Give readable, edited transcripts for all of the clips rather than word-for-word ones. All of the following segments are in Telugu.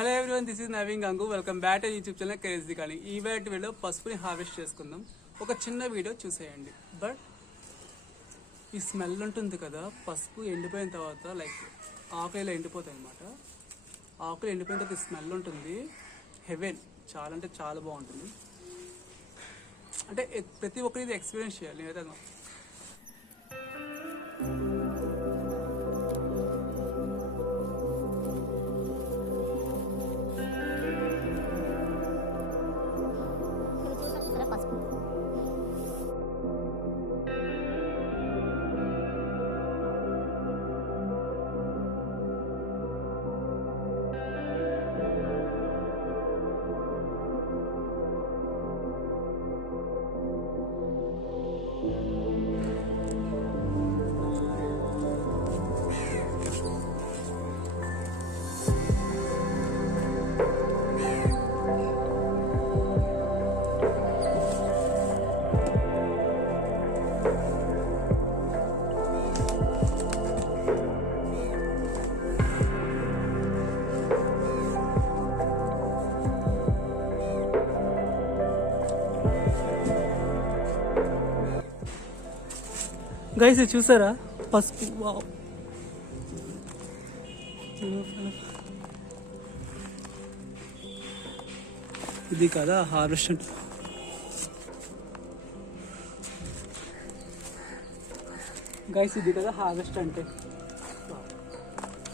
Hello everyone, this is Naveen Gangu. Welcome back to YouTube channel crazy కానీ. ఈ వీడియోలో పసుపుని హార్వెస్ట్ చేసుకుందాం. ఒక చిన్న వీడియో చూసేయండి. బట్ ఈ స్మెల్ ఉంటుంది కదా, పసుపు ఎండిపోయిన తర్వాత లైక్ ఆకులు ఇలా ఎండిపోతాయి అనమాట. ఆకులు ఎండిపోయిన తర్వాత స్మెల్ ఉంటుంది. హెవెన్, చాలా అంటే చాలా బాగుంటుంది. అంటే ప్రతి ఒక్కరు ఇది ఎక్స్పీరియన్స్ చేయాలి. నేనైతే గైస్ చూసారా పసుపు, వావ్. ఇది కదా హార్వెస్ట్ అంటే. గైస్ ఇది కదా హార్వెస్ట్ అంటే.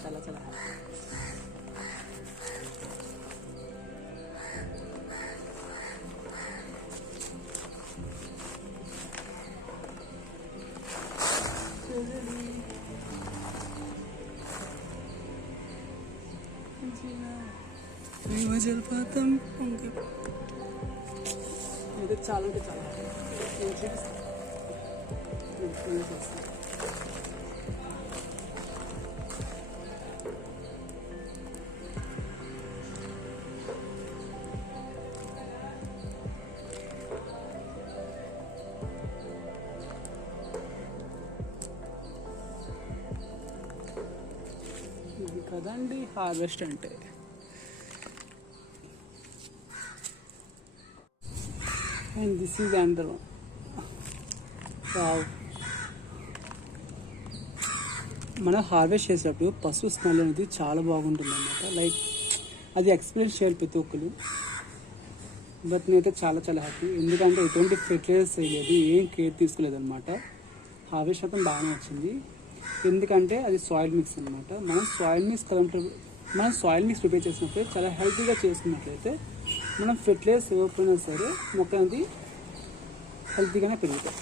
చాలా చాలా జలపాతం ఇది చాలా అంటే చాలా ఇది కదండి హార్వెస్ట్ అంటే. And this is another one. Wow. మనం హార్వెస్ట్ చేసేటప్పుడు పసుపు స్మెల్ అనేది చాలా బాగుంటుంది అన్నమాట. లైక్ అది ఎక్స్పీరియన్స్ చేయాలి ప్రతి ఒక్కరు. బట్ నేనైతే చాలా చాలా హ్యాపీ, ఎందుకంటే ఎటువంటి ఫెర్టిలైజర్స్ వేయలేదు, ఏం కేర్ తీసుకోలేదు అనమాట. హార్వెస్ట్ అయితే బాగానే వచ్చింది, ఎందుకంటే అది సాయిల్ మిక్స్ అనమాట. మనం సాయిల్ మిక్స్ ప్రిపేర్ చేసినప్పుడు చాలా హెల్తీగా చేసుకున్నట్లయితే మనం ఫెర్టిలైజర్స్ ఇవ్వకపోయినా సరే మొక్క అనేది హెల్తీగానే పెరుగుతాయి.